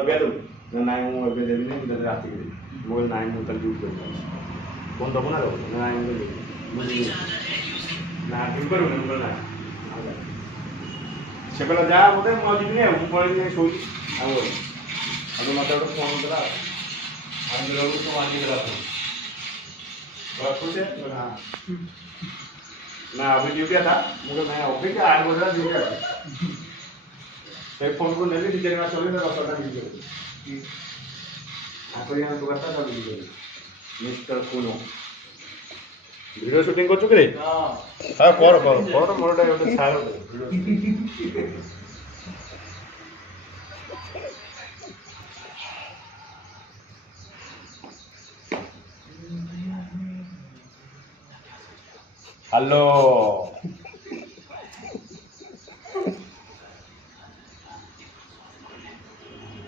ଏବେ ଦେବୁ ନା ନାଇଁ ମୁଁ ଏବେ ଦେବିନି ମୁଁ ତତେ ରାତିକି ଦେବି ମୁଁ କହିଲି ନାଇଁ ମୁଁ ତାହେଲେ ଡ୍ୟୁଟି କରିବି ଫୋନ୍ ଦେବୁ ନା ଦେବୁ ନାଇଁ ମୁଁ ଦେବି ନା ଡ୍ୟୁଟି କରିବୁନି ମୁଁ କହିଲି ନା ସେ କହିଲା ଯା ମୋତେ ମୁଁ ଆଉ ଯିବିନି ଆଉ ମୁଁ ପଳେଇବି ଯାଇ ଶୋଇଛି ଆଉ ମୋତେ ଗୋଟେ ଫୋନ୍ ଦେଲା ଆଉ ତୁ ମାଗିକି ଦେଲା खुश है हाँ ना अभी ड्यूटी था मुझे मैं अभी क्या 8 बजे ड्यूटी था एक फोन को नहीं नीचे का चले ना बस ड्यूटी आपको यहाँ दुकान था ड्यूटी मिस्टर कुनो वीडियो शूटिंग कर चुके रे हां हां कर मोरटा ଗୋଟେ ଛାଳ ଭିडियो हेलो